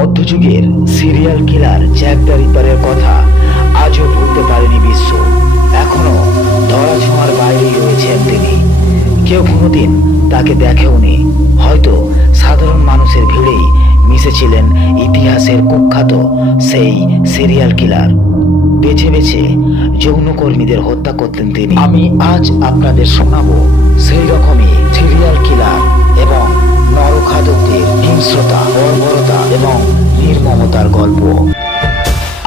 মধ্যযুগের serial killer Jack the রিপারের কথা আজও ভুলতে পারেনি বিশ্ব। এখনো ধরাছোঁয়ার বাইরেই রয়েছেন তিনি। কেউ কোনোদিন তাকে দেখেওনি। হয়তো সাধারণ মানুষের ভিড়েই মিশেছিলেন ইতিহাসের কুখ্যাত সেই সিরিয়াল কিলার। বেছে বেছে যৌনকর্মীদের হত্যা করতেন তিনি। আমি আজ আপনাদের শোনাবো সেই রকমই সিরিয়াল কিলার এবং নরখাদকদের হিংস্রতা, বর্বরতা এবং নির্মমতার গল্প।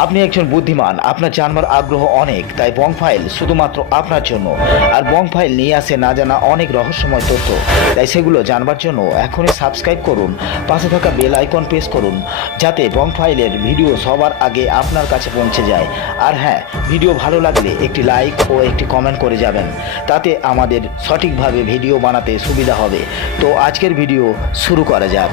আপনি একজন বুদ্ধিমান, আপনার জানবার আগ্রহ অনেক, তাই বং ফাইল শুধুমাত্র আপনার জন্য। আর বং ফাইল নিয়ে আসে না জানা অনেক রহস্যময় তথ্য, তাই সেগুলো জানবার জন্য এখনই সাবস্ক্রাইব করুন, পাশে থাকা বেল আইকন প্রেস করুন, যাতে বং ফাইলের ভিডিও সবার আগে আপনার কাছে পৌঁছে যায়। আর হ্যাঁ, ভিডিও ভালো লাগলে একটি লাইক ও একটি কমেন্ট করে যাবেন, তাতে আমাদের সঠিকভাবে ভিডিও বানাতে সুবিধা হবে। তো আজকের ভিডিও শুরু করা যাক।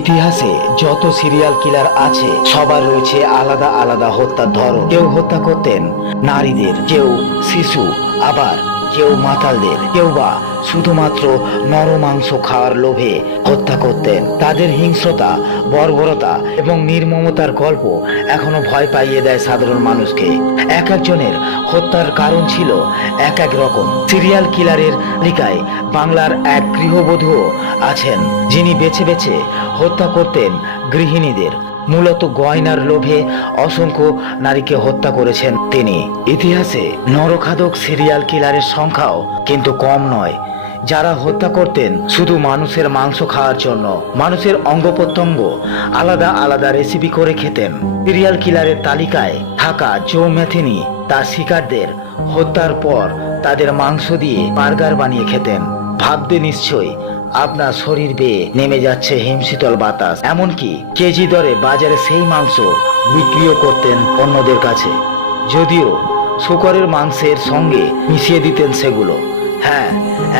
ইতিহাসে যত সিরিয়াল কিলার আছে সবার রয়েছে আলাদা আলাদা হত্যার ধরন। কেউ হত্যা করতেন নারীদের, কেউ শিশু, আবার কেউ মাতালদের, কেউ বা শুধুমাত্র নরমাংস খাওয়ার লোভে হত্যা করতেন। তাদের হিংস্রতা, বর্বরতা এবং নির্মমতার গল্প এখনো ভয় পাইয়ে দেয় সাধারণ মানুষকে। এক একজনের হত্যার কারণ ছিল এক এক রকম। সিরিয়াল কিলারের তালিকায় বাংলার এক গৃহবধূও আছেন, যিনি বেছে বেছে হত্যা করতেন গৃহিণীদের। মূলত গয়নার লোভে অসংখ্য নারীকে হত্যা করেছেন তিনি। ইতিহাসে নরখাদক সিরিয়াল কিলারের সংখ্যাও কিন্তু কম নয়, যারা হত্যা করতেন শুধু মানুষের মাংস খাওয়ার জন্য। মানুষের অঙ্গ প্রত্যঙ্গ আলাদা আলাদা রেসিপি করে খেতেন। সিরিয়াল কিলারের তালিকায় থাকা জো ম্যাথিনি তার শিকারদের হত্যার পর তাদের মাংস দিয়ে বার্গার বানিয়ে খেতেন। ভাবতে নিশ্চয়ই আপনার শরীর বেয়ে নেমে যাচ্ছে হিমশীতল বাতাস। এমনকি কেজি দরে বাজারে সেই মাংস বিক্রিও করতেন অন্যদের কাছে, যদিও শূকরের মাংসের সঙ্গে মিশিয়ে দিতেন সেগুলো। হ্যাঁ,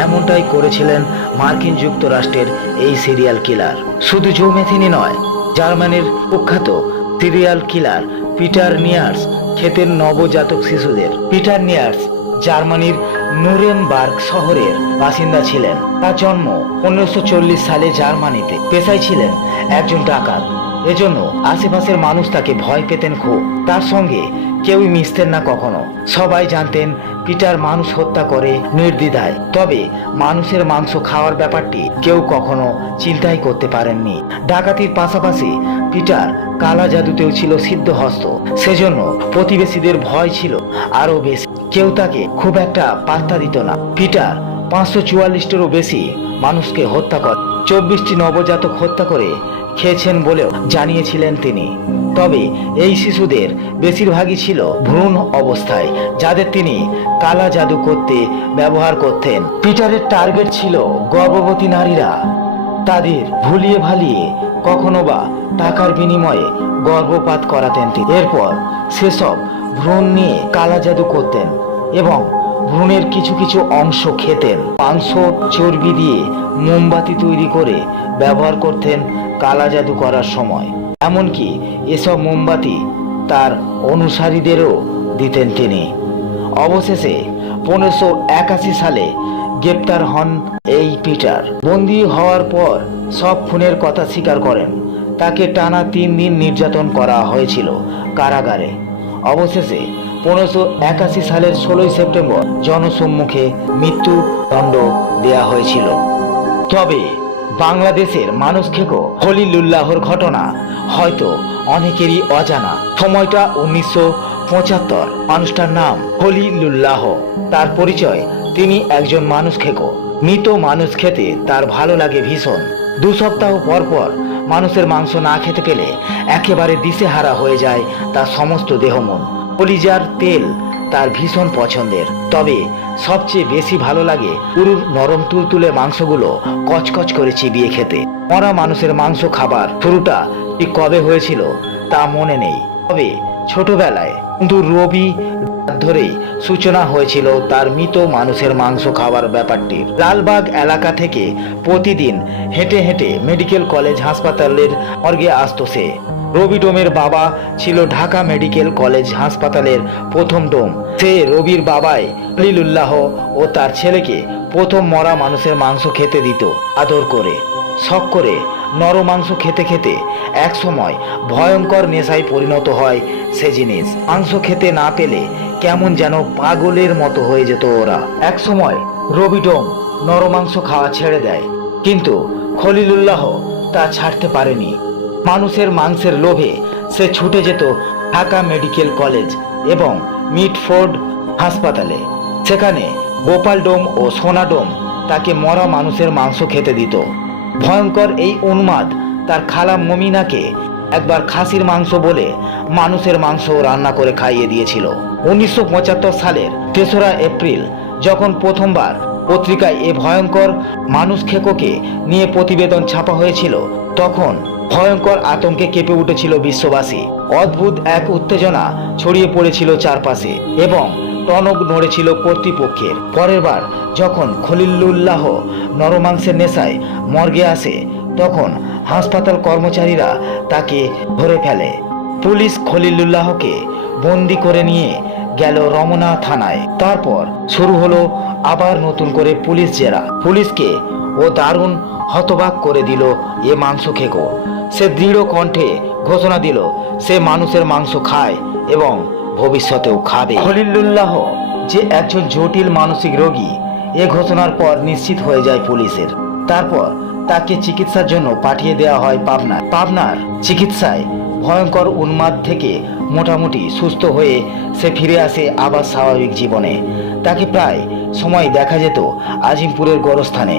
এমনটাই করেছিলেন মার্কিন যুক্তরাষ্ট্রের এই সিরিয়াল কিলার। শুধু জো ম্যাথিনি নয়, জার্মানির কুখ্যাত সিরিয়াল কিলার পিটার নিয়ার্স খেতেন নবজাতক শিশুদের। পিটার নিয়ার্স জার্মানির নুরেমবার্গ শহরের বাসিন্দা ছিলেন। তার জন্ম 1540 সালে জার্মানিতে। পেশায় ছিলেন একজন ডাকাত, এজন্য আশেপাশের মানুষ তাকে ভয় পেতেন খুব। তার সঙ্গে কেউই মিশতেন না কখনো। সবাই জানতেন পিটার মানুষ হত্যা করে নির্দ্বিধায়, তবে মানুষের মাংস খাওয়ার ব্যাপারটি কেউ কখনো চিন্তাই করতে পারেননি। ডাকাতির পাশাপাশি পিটার কালা জাদুতেও ছিল সিদ্ধহস্ত, সেজন্য প্রতিবেশীদের ভয় ছিল আরো বেশি। কেউ তাকে খুব একটা পাত্তা দিত না। পিটার 544টিরও বেশি মানুষকে হত্যা করে 24টি নবজাতক হত্যা করে খেয়েছেন বলেও জানিয়েছিলেন তিনি। তবে এই শিশুদের বেশিরভাগই ছিল ভ্রূণ অবস্থায়, যাদের তিনি কালা জাদু করতে ব্যবহার করতেন। পিটারের টার্গেট ছিল গর্ভবতী নারীরা। তাদের ভুলিয়ে ভালিয়ে কখনো বা টাকার বিনিময়ে গর্ভপাত করাতেন তিনি। এরপর সেসব ভ্রূণ নিয়ে কালা জাদু করতেন এবং ভ্রূণের কিছু কিছু অংশ খেতেন। মাংস চর্বি দিয়ে মোমবাতি তৈরি করে ব্যবহার করতেন কালা জাদু করার সময়। এমনকি এসব মোমবাতি তার অনুসারীদেরও দিতেন তিনি। অবশেষে 1581 সালে গ্রেপ্তার হন এই পিটার। বন্দী হওয়ার পর সব খুনের কথা স্বীকার করেন। তাকে টানা 3 দিন নির্যাতন করা হয়েছিল কারাগারে। অবশেষে 1581 সালের 16 সেপ্টেম্বর জনসম্মুখে মৃত্যুদণ্ড দেয়া হয়েছিল। তবে বাংলাদেশের মানুষ খেকো খলিলুল্লাহর ঘটনা হয়তো অনেকেরই অজানা। সময়টা 1975। মানুষটার নাম খলিলুল্লাহ। তার পরিচয়, তিনি একজন মানুষ খেকো। মৃত মানুষ খেতে তার ভালো লাগে ভীষণ। 2 সপ্তাহ পর পর মানুষের মাংস না খেতে পেলে একেবারে দিশেহারা হয়ে যায় তার সমস্ত দেহমন। কলিজার তেল তার ভীষণ পছন্দের, তবে সবচেয়ে বেশি ভালো লাগে পুরুর নরম তুলতুলে মাংসগুলো কচকচ করে চিবিয়ে খেতে। মরা মানুষের মাংস খাবার শুরুটা ঠিক কবে হয়েছিল তা মনে নেই, তবে ছোটবেলায় কিন্তু রবি ধরেই সূচনা হয়েছিল তার মৃত মানুষের মাংস খাওয়ার ব্যাপারটি। লালবাগ এলাকা থেকে প্রতিদিন হেঁটে হেঁটে মেডিকেল কলেজ হাসপাতালের মর্গে আসতো সে। রবি ডোমের বাবা ছিল ঢাকা মেডিকেল কলেজ হাসপাতালের প্রথম ডোম। সে রবির বাবাই খলিলুল্লাহ ও তার ছেলেকে প্রথম মরা মানুষের মাংস খেতে দিত আদর করে, শখ করে। নর মাংস খেতে খেতে এক সময় ভয়ঙ্কর নেশায় পরিণত হয় সে জিনিস। মাংস খেতে না পেলে কেমন যেন পাগলের মতো হয়ে যেত ওরা। এক সময় রবি ডোম নর মাংস খাওয়া ছেড়ে দেয়, কিন্তু খলিলুল্লাহ তা ছাড়তে পারেনি। মানুষের মাংসের লোভে সে ছুটে যেত ঢাকা মেডিকেল কলেজ এবং মিটফোর্ড হাসপাতালে। সেখানে গোপাল ডোম ও সোনা ডোম তাকে মরা মানুষের মাংস খেতে দিত। ভয়ঙ্কর এই উন্মাদ তার খালা মমিনাকে একবার খাসির মাংস বলে মানুষের মাংস রান্না করে খাইয়ে দিয়েছিল। 1975 সালের 3রা এপ্রিল যখন প্রথমবার পত্রিকায় এ ভয়ঙ্কর মানুষ খেকোকে নিয়ে প্রতিবেদন ছাপা হয়েছিল, তখন ভয়ঙ্কর আতঙ্কে কেঁপে উঠেছিল বিশ্ববাসী। অদ্ভুত এক উত্তেজনা ছড়িয়ে পড়েছিল চারপাশে এবং টনক নড়েছিল কর্তৃপক্ষের। পরের বার যখন খলিলুল্লাহ নরমাংসের নেশায় মর্গে আসে, তখন হাসপাতাল কর্মচারীরা তাকে ধরে ফেলে। পুলিশ খলিলুল্লাহকে বন্দি করে নিয়ে গেল রমনা থানায়। তারপর শুরু হলো আবার নতুন করে পুলিশ জেরা। পুলিশকে ও দারুণ হতবাক করে দিল এ মাংস খেকো। সে দৃঢ় কণ্ঠে ঘোষণা দিল সে মানুষের মাংস খায় এবং ভবিষ্যতেও খাবে। খলিলুল্লাহ যে একজন জটিল মানসিক রোগী, এ ঘোষণার পর নিশ্চিত হয়ে যায় পুলিশের। তারপর তাকে চিকিৎসার জন্য পাঠিয়ে দেওয়া হয় পাবনায়। পাবনার চিকিৎসায় ভয়ঙ্কর উন্মাদ থেকে মোটামুটি সুস্থ হয়ে সে ফিরে আসে আবার স্বাভাবিক জীবনে। তাকে প্রায় সময় দেখা যেত আজিমপুরের গোরস্থানে।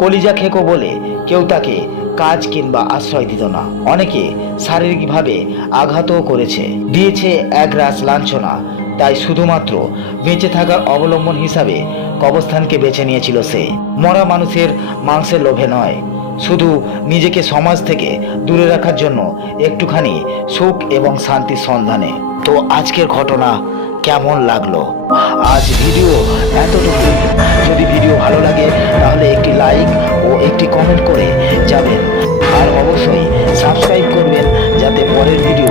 কলিজা খেকো বলে কেউ তাকে কাজ কিংবা আশ্রয় দিত না। অনেকে শারীরিকভাবে আঘাতও করেছে, দিয়েছে একরাশ লাঞ্ছনা। তাই শুধুমাত্র বেঁচে থাকার অবলম্বন হিসাবে কবরস্থানকে বেছে নিয়েছিল সে। মরা মানুষের মাংসের লোভে নয়, শুধু নিজেকে সমাজ থেকে দূরে রাখার জন্য একটুখানি সুখ এবং শান্তির সন্ধানে। তো আজকের ঘটনা কেমন লাগলো? আজ ভিডিও এতটুকু। যদি ভিডিও ভালো লাগে তাহলে একটি লাইক ও একটি কমেন্ট করে যাবেন, আর অবশ্যই সাবস্ক্রাইব করবেন যাতে পরের ভিডিও